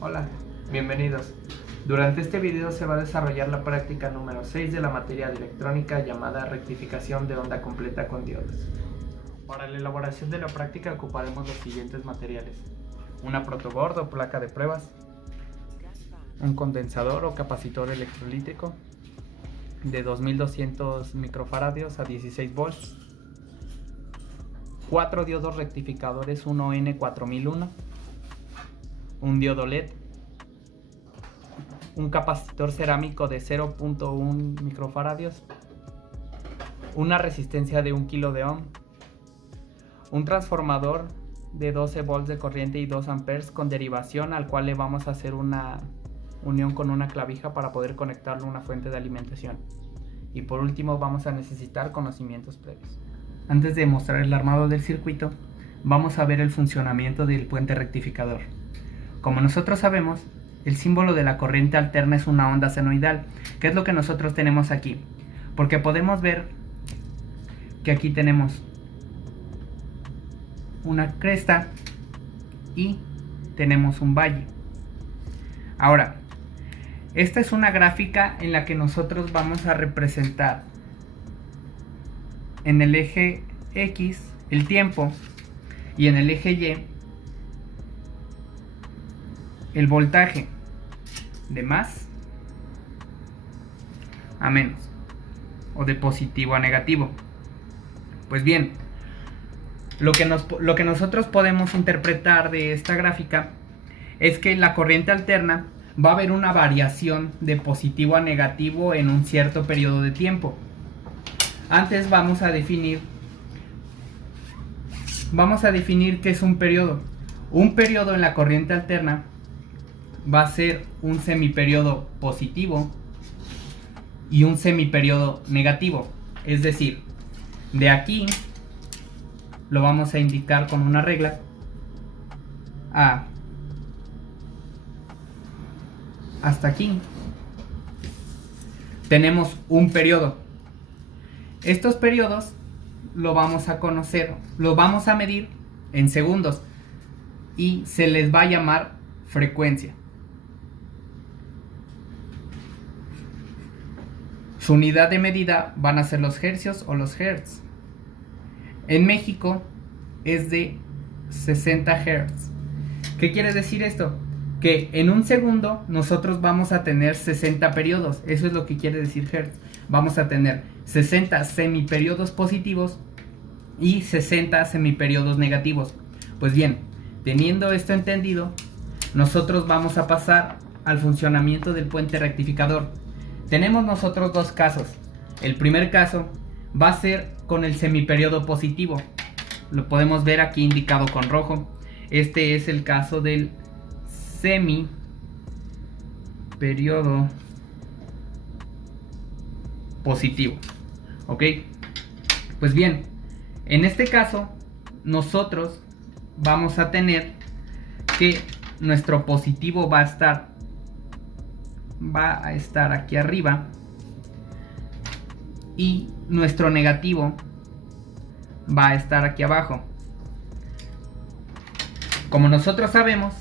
Hola, bienvenidos. Durante este video se va a desarrollar la práctica número 6 de la materia de electrónica llamada rectificación de onda completa con diodos. Para la elaboración de la práctica ocuparemos los siguientes materiales: una protoboard o placa de pruebas, un condensador o capacitor electrolítico de 2200 microfaradios a 16 volts, 4 diodos rectificadores 1N4001, un diodo LED, un capacitor cerámico de 0.1 microfaradios, una resistencia de 1 kilo de ohm, un transformador de 12 volts de corriente y 2 amperes con derivación, al cual le vamos a hacer una unión con una clavija para poder conectarlo a una fuente de alimentación. Y por último vamos a necesitar conocimientos previos. Antes de mostrar el armado del circuito, vamos a ver el funcionamiento del puente rectificador. Como nosotros sabemos, el símbolo de la corriente alterna es una onda senoidal, que es lo que nosotros tenemos aquí, porque podemos ver que aquí tenemos una cresta y tenemos un valle. Ahora, esta es una gráfica en la que nosotros vamos a representar en el eje X el tiempo y en el eje Y el voltaje de más a menos o de positivo a negativo. Pues bien, lo que nosotros podemos interpretar de esta gráfica es que la corriente alterna va a haber una variación de positivo a negativo en un cierto periodo de tiempo. Antes vamos a definir qué es un periodo. Un periodo en la corriente alterna va a ser un semiperiodo positivo y un semiperiodo negativo. Es decir, de aquí lo vamos a indicar con una regla hasta aquí tenemos un periodo. Estos periodos lo vamos a conocer, lo vamos a medir en segundos y se les va a llamar frecuencia. Su unidad de medida van a ser los hercios o los hertz. En México es de 60 hertz. ¿Qué quiere decir esto? Que en un segundo nosotros vamos a tener 60 periodos. Eso es lo que quiere decir hertz. Vamos a tener 60 semiperiodos positivos y 60 semiperiodos negativos. Pues bien, teniendo esto entendido, nosotros vamos a pasar al funcionamiento del puente rectificador. Tenemos nosotros dos casos. El primer caso va a ser con el semiperiodo positivo. Lo podemos ver aquí indicado con rojo. Este es el caso del semiperiodo positivo. ¿Ok? Pues bien, en este caso nosotros vamos a tener que nuestro positivo va a estar aquí arriba y nuestro negativo va a estar aquí abajo. Como nosotros sabemos,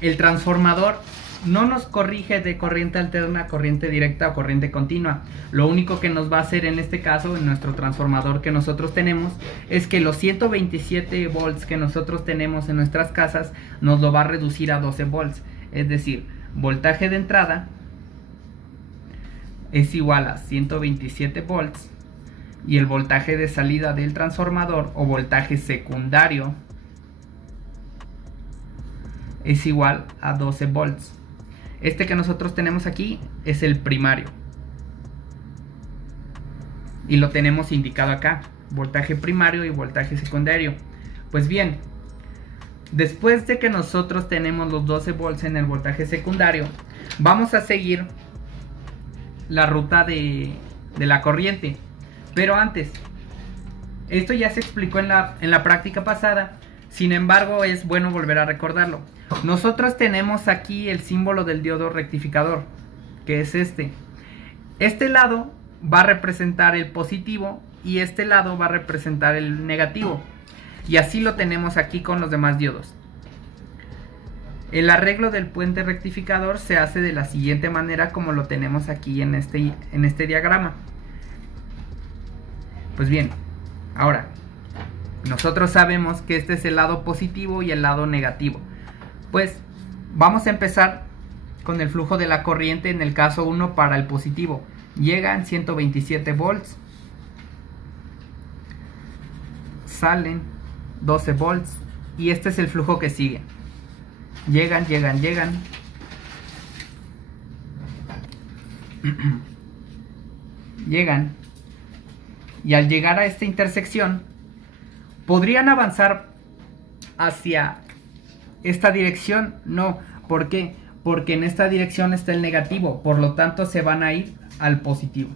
el transformador no nos corrige de corriente alterna a corriente directa o corriente continua. Lo único que nos va a hacer en este caso, en nuestro transformador que nosotros tenemos, es que los 127 volts que nosotros tenemos en nuestras casas nos lo va a reducir a 12 volts. Es decir, voltaje de entrada es igual a 127 volts y el voltaje de salida del transformador o voltaje secundario es igual a 12 volts. Este que nosotros tenemos aquí es el primario y lo tenemos indicado acá, voltaje primario y voltaje secundario. Pues bien, después de que nosotros tenemos los 12 volts en el voltaje secundario, vamos a seguir la ruta de la corriente. Pero antes, esto ya se explicó en la práctica pasada, sin embargo es bueno volver a recordarlo. Nosotros tenemos aquí el símbolo del diodo rectificador, que es este. Este lado va a representar el positivo y este lado va a representar el negativo. Y así lo tenemos aquí con los demás diodos. El arreglo del puente rectificador se hace de la siguiente manera como lo tenemos aquí en este diagrama. Pues bien, ahora, nosotros sabemos que este es el lado positivo y el lado negativo. Pues vamos a empezar con el flujo de la corriente en el caso 1 para el positivo. Llegan 127 volts. Salen 12 volts. Y este es el flujo que sigue. Llegan. Llegan. Y al llegar a esta intersección, ¿podrían avanzar hacia esta dirección? No. ¿Por qué? Porque en esta dirección está el negativo. Por lo tanto, se van a ir al positivo.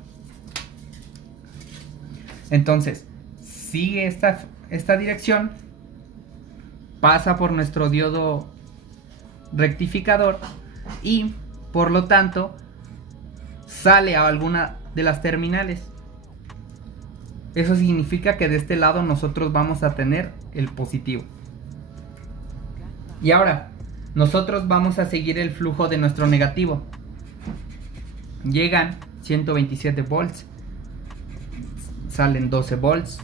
Entonces, sigue esta dirección. Pasa por nuestro diodo rectificador. Y, por lo tanto, sale a alguna de las terminales. Eso significa que de este lado nosotros vamos a tener el positivo. Y ahora, nosotros vamos a seguir el flujo de nuestro negativo. Llegan 127 volts. Salen 12 volts.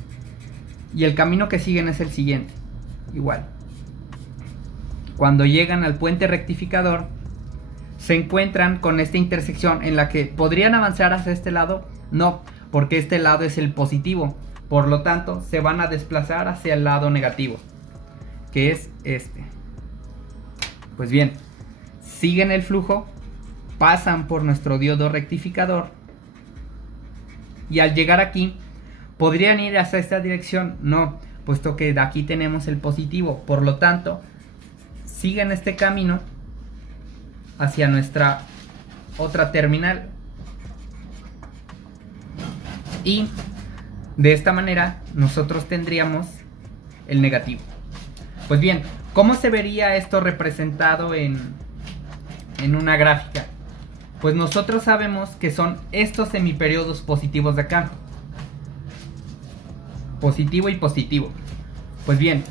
Y el camino que siguen es el siguiente. Igual. Cuando llegan al puente rectificador, se encuentran con esta intersección en la que podrían avanzar hacia este lado. No, porque este lado es el positivo. Por lo tanto, se van a desplazar hacia el lado negativo, que es este. Pues bien, siguen el flujo, pasan por nuestro diodo rectificador y al llegar aquí, ¿podrían ir hacia esta dirección? No, puesto que de aquí tenemos el positivo. Por lo tanto, siguen este camino hacia nuestra otra terminal. Y de esta manera nosotros tendríamos el negativo. Pues bien, ¿cómo se vería esto representado en una gráfica? Pues nosotros sabemos que son estos semiperiodos positivos de acá. Positivo y positivo. Pues bien,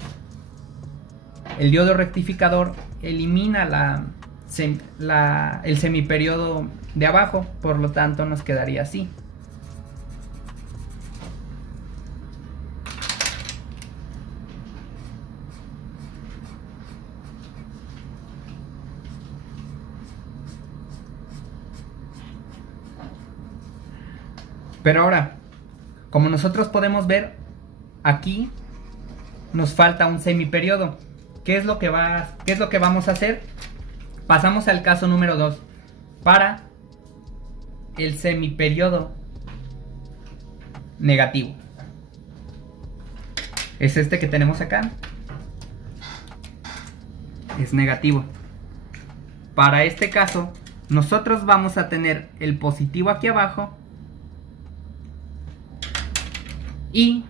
el diodo rectificador elimina el semiperiodo de abajo. Por lo tanto nos quedaría así. Pero ahora, como nosotros podemos ver, aquí nos falta un semiperiodo. ¿Qué es lo que vamos a hacer? Pasamos al caso número 2. Para el semiperiodo negativo. Es este que tenemos acá. Es negativo. Para este caso, nosotros vamos a tener el positivo aquí abajo. Y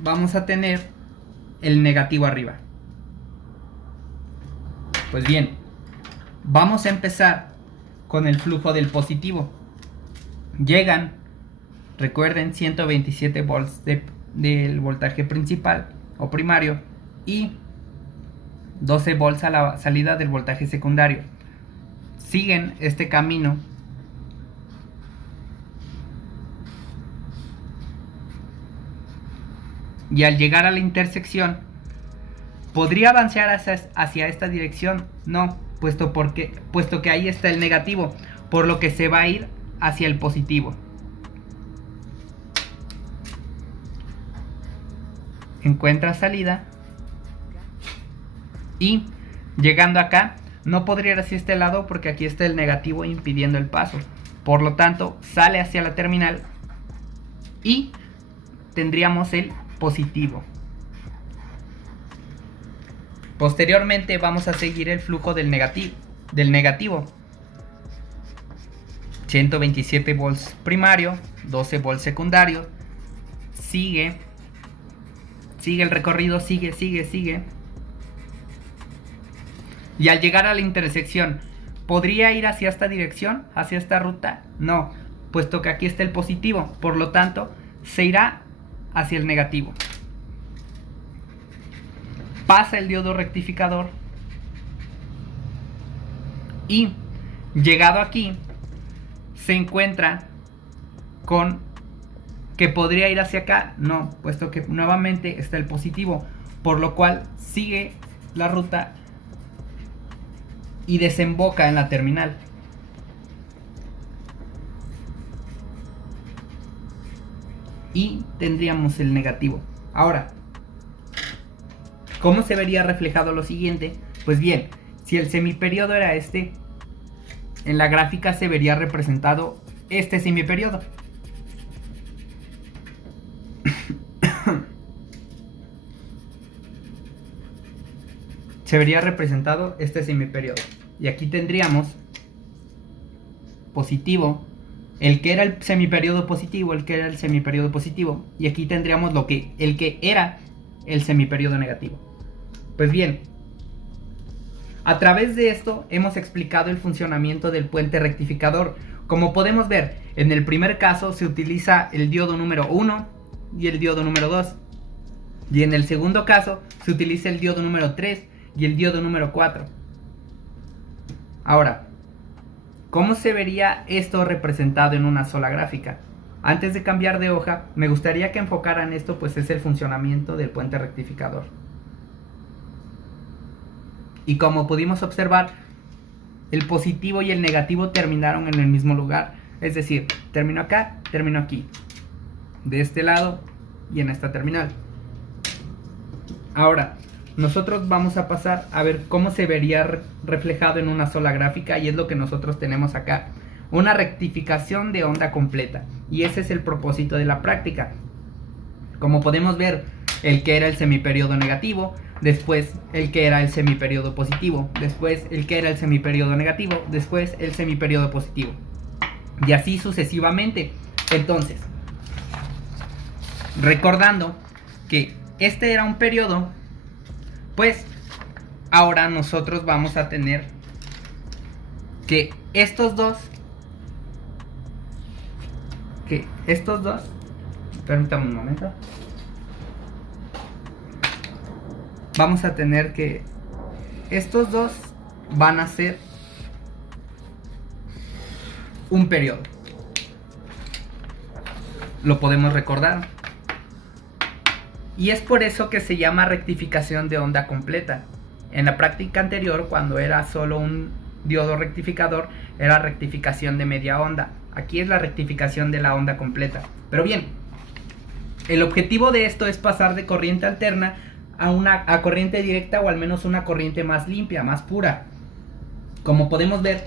vamos a tener el negativo arriba. Pues bien, vamos a empezar con el flujo del positivo. Llegan, recuerden, 127 volts del voltaje principal o primario y 12 volts a la salida del voltaje secundario. Siguen este camino y al llegar a la intersección, ¿podría avanzar hacia esta dirección? No, puesto que ahí está el negativo, por lo que se va a ir hacia el positivo. Encuentra salida y llegando acá, no podría ir hacia este lado porque aquí está el negativo impidiendo el paso. Por lo tanto, sale hacia la terminal y tendríamos el positivo. Posteriormente vamos a seguir el flujo del negativo. 127 volts primario, 12 volts secundario. Sigue el recorrido, sigue. Y al llegar a la intersección, ¿podría ir hacia esta dirección? ¿Hacia esta ruta? No, puesto que aquí está el positivo. Por lo tanto, se irá hacia el negativo. Pasa el diodo rectificador Y llegado aquí, se encuentra con que podría ir hacia acá. No, puesto que nuevamente está el positivo, por lo cual sigue la ruta y desemboca en la terminal. Y tendríamos el negativo. Ahora, ¿cómo se vería reflejado lo siguiente? Pues bien, si el semiperiodo era este, en la gráfica se vería representado este semiperiodo. Se vería representado este semiperiodo. Y aquí tendríamos positivo, el que era el semiperiodo positivo, el que era el semiperiodo positivo. Y aquí tendríamos el que era el semiperiodo negativo. Pues bien, a través de esto hemos explicado el funcionamiento del puente rectificador. Como podemos ver, en el primer caso se utiliza el diodo número 1 y el diodo número 2. Y en el segundo caso se utiliza el diodo número 3 y el diodo número 4. Ahora, ¿cómo se vería esto representado en una sola gráfica? Antes de cambiar de hoja, me gustaría que enfocaran esto, pues es el funcionamiento del puente rectificador. Y como pudimos observar, el positivo y el negativo terminaron en el mismo lugar. Es decir, terminó acá, terminó aquí. De este lado y en esta terminal. Ahora, nosotros vamos a pasar a ver cómo se vería reflejado en una sola gráfica. Y es lo que nosotros tenemos acá. Una rectificación de onda completa. Y ese es el propósito de la práctica. Como podemos ver, el que era el semiperiodo negativo, después el que era el semiperiodo positivo, después el que era el semiperiodo negativo, después el semiperiodo positivo, y así sucesivamente. Entonces, recordando que este era un periodo, pues ahora nosotros vamos a tener que estos dos, permítame un momento. Vamos a tener que estos dos van a ser un periodo. Lo podemos recordar. Y es por eso que se llama rectificación de onda completa. En la práctica anterior, cuando era solo un diodo rectificador, era rectificación de media onda. Aquí es la rectificación de la onda completa. Pero bien, el objetivo de esto es pasar de corriente alterna a corriente directa, o al menos una corriente más limpia, más pura. Como podemos ver,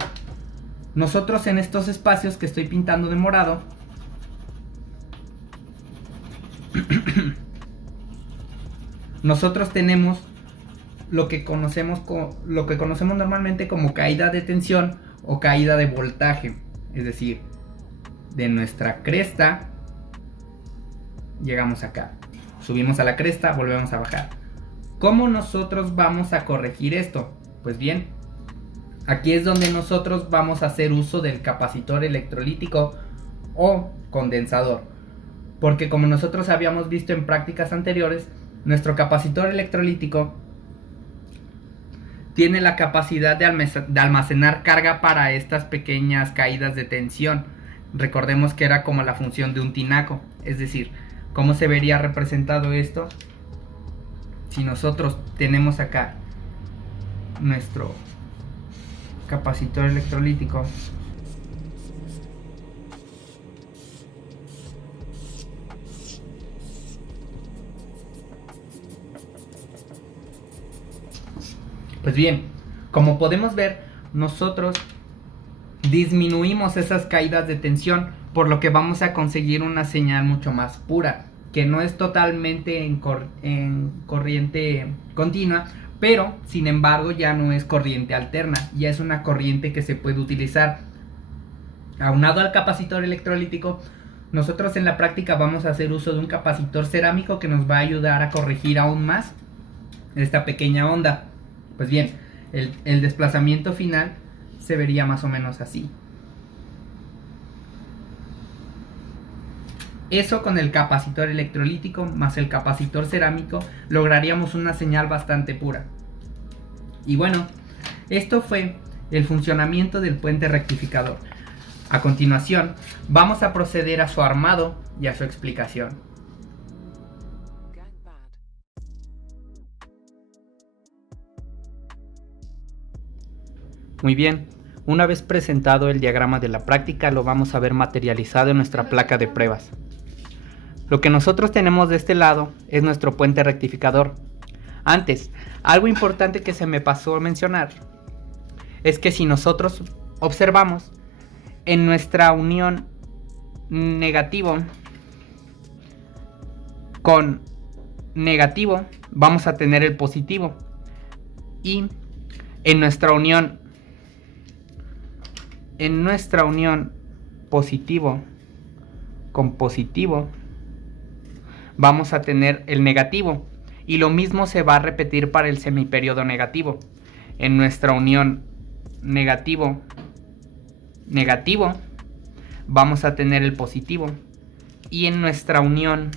nosotros en estos espacios que estoy pintando de morado, nosotros tenemos lo que conocemos normalmente como caída de tensión o caída de voltaje. Es decir, de nuestra cresta llegamos acá, subimos a la cresta, volvemos a bajar. ¿Cómo nosotros vamos a corregir esto? Pues bien, aquí es donde nosotros vamos a hacer uso del capacitor electrolítico o condensador. Porque como nosotros habíamos visto en prácticas anteriores, nuestro capacitor electrolítico tiene la capacidad de almacenar carga para estas pequeñas caídas de tensión. Recordemos que era como la función de un tinaco. Es decir, ¿cómo se vería representado esto? Si nosotros tenemos acá nuestro capacitor electrolítico, pues bien, como podemos ver, nosotros disminuimos esas caídas de tensión, por lo que vamos a conseguir una señal mucho más pura, que no es totalmente en corriente continua, pero sin embargo ya no es corriente alterna, ya es una corriente que se puede utilizar. Aunado al capacitor electrolítico, nosotros en la práctica vamos a hacer uso de un capacitor cerámico que nos va a ayudar a corregir aún más esta pequeña onda. Pues bien, el desplazamiento final se vería más o menos así. Eso con el capacitor electrolítico más el capacitor cerámico lograríamos una señal bastante pura. Y bueno, esto fue el funcionamiento del puente rectificador. A continuación, vamos a proceder a su armado y a su explicación. Muy bien, una vez presentado el diagrama de la práctica, lo vamos a ver materializado en nuestra placa de pruebas. Lo que nosotros tenemos de este lado es nuestro puente rectificador. Antes, algo importante que se me pasó a mencionar es que si nosotros observamos en nuestra unión negativo con negativo, vamos a tener el positivo, y en nuestra unión positivo con positivo vamos a tener el negativo, y lo mismo se va a repetir para el semiperiodo negativo. En nuestra unión negativo vamos a tener el positivo, y en nuestra unión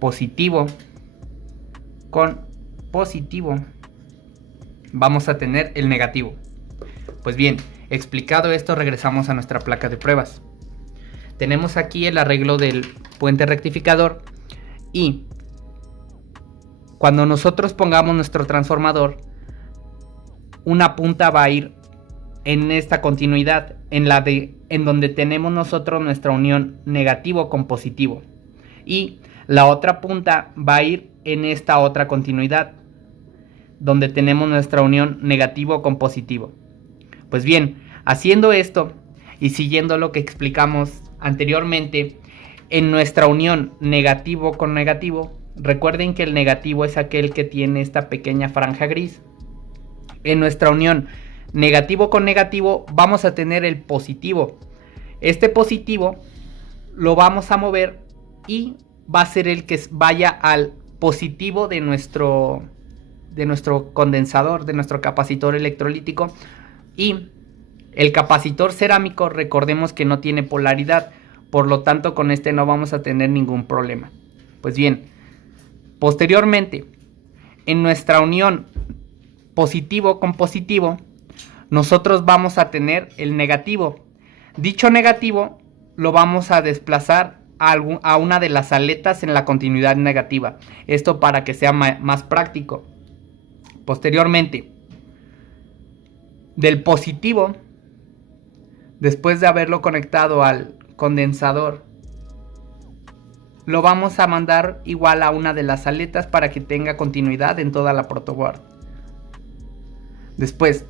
positivo con positivo vamos a tener el negativo. Pues bien, explicado esto, regresamos a nuestra placa de pruebas. Tenemos aquí el arreglo del puente rectificador, y cuando nosotros pongamos nuestro transformador, una punta va a ir en esta continuidad, en donde tenemos nosotros nuestra unión negativo con positivo, y la otra punta va a ir en esta otra continuidad, donde tenemos nuestra unión negativo con positivo. Pues bien, haciendo esto y siguiendo lo que explicamos anteriormente, en nuestra unión negativo con negativo, recuerden que el negativo es aquel que tiene esta pequeña franja gris. En nuestra unión negativo con negativo vamos a tener el positivo. Este positivo lo vamos a mover y va a ser el que vaya al positivo de nuestro condensador, de nuestro capacitor electrolítico. Y el capacitor cerámico, recordemos que no tiene polaridad, por lo tanto con este no vamos a tener ningún problema. Pues bien, posteriormente, en nuestra unión positivo con positivo, nosotros vamos a tener el negativo. Dicho negativo lo vamos a desplazar a una de las aletas en la continuidad negativa. Esto para que sea más práctico. Posteriormente, del positivo, después de haberlo conectado al condensador, lo vamos a mandar igual a una de las aletas para que tenga continuidad en toda la protoboard. Después,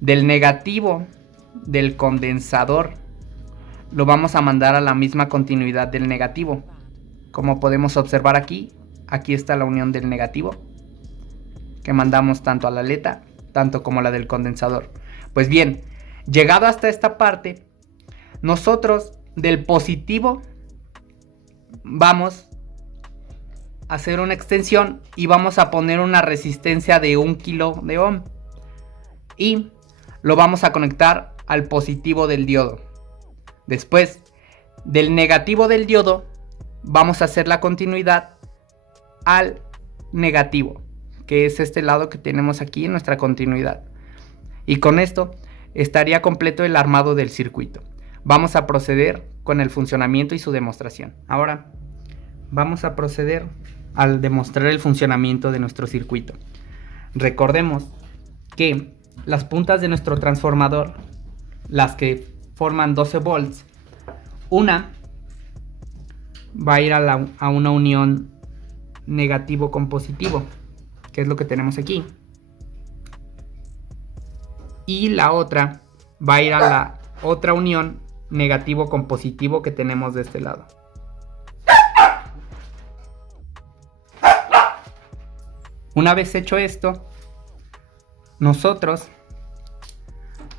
del negativo del condensador, lo vamos a mandar a la misma continuidad del negativo. Como podemos observar aquí está la unión del negativo que mandamos tanto a la aleta, tanto como la del condensador. Pues bien, llegado hasta esta parte, nosotros del positivo vamos a hacer una extensión y vamos a poner una resistencia de 1 kilo de ohm, y lo vamos a conectar al positivo del diodo. Después, del negativo del diodo, vamos a hacer la continuidad al negativo, que es este lado que tenemos aquí en nuestra continuidad. Y con esto estaría completo el armado del circuito. Vamos a proceder con el funcionamiento y su demostración. Ahora vamos a proceder al demostrar el funcionamiento de nuestro circuito. Recordemos que las puntas de nuestro transformador, las que forman 12 volts, una va a ir a una unión negativo con positivo, que es lo que tenemos aquí, y la otra va a ir a la otra unión negativo con positivo que tenemos de este lado. Una vez hecho esto, nosotros,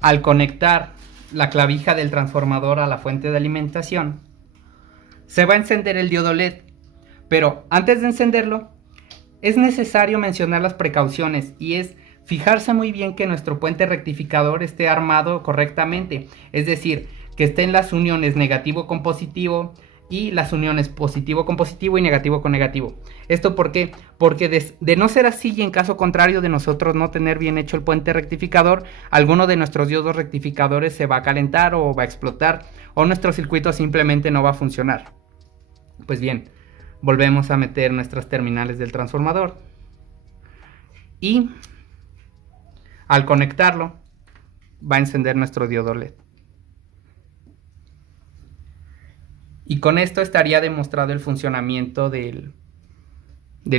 al conectar la clavija del transformador a la fuente de alimentación, se va a encender el diodo LED. Pero antes de encenderlo, es necesario mencionar las precauciones, y es fijarse muy bien que nuestro puente rectificador esté armado correctamente, es decir, que esté en las uniones negativo con positivo, y las uniones positivo con positivo y negativo con negativo. ¿Esto por qué? Porque de no ser así y en caso contrario de nosotros no tener bien hecho el puente rectificador, alguno de nuestros diodos rectificadores se va a calentar o va a explotar o nuestro circuito simplemente no va a funcionar. Pues bien, volvemos a meter nuestras terminales del transformador y al conectarlo va a encender nuestro diodo LED. Y con esto estaría demostrado el funcionamiento del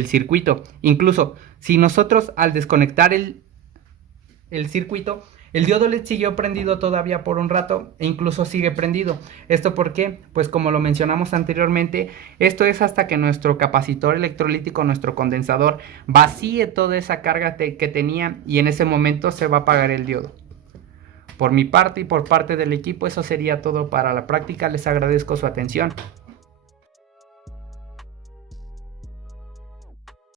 circuito. Incluso si nosotros al desconectar el circuito, el diodo LED siguió prendido todavía por un rato e incluso sigue prendido. ¿Esto por qué? Pues como lo mencionamos anteriormente, esto es hasta que nuestro capacitor electrolítico, nuestro condensador, vacíe toda esa carga que tenía y en ese momento se va a apagar el diodo. Por mi parte y por parte del equipo, eso sería todo para la práctica. Les agradezco su atención.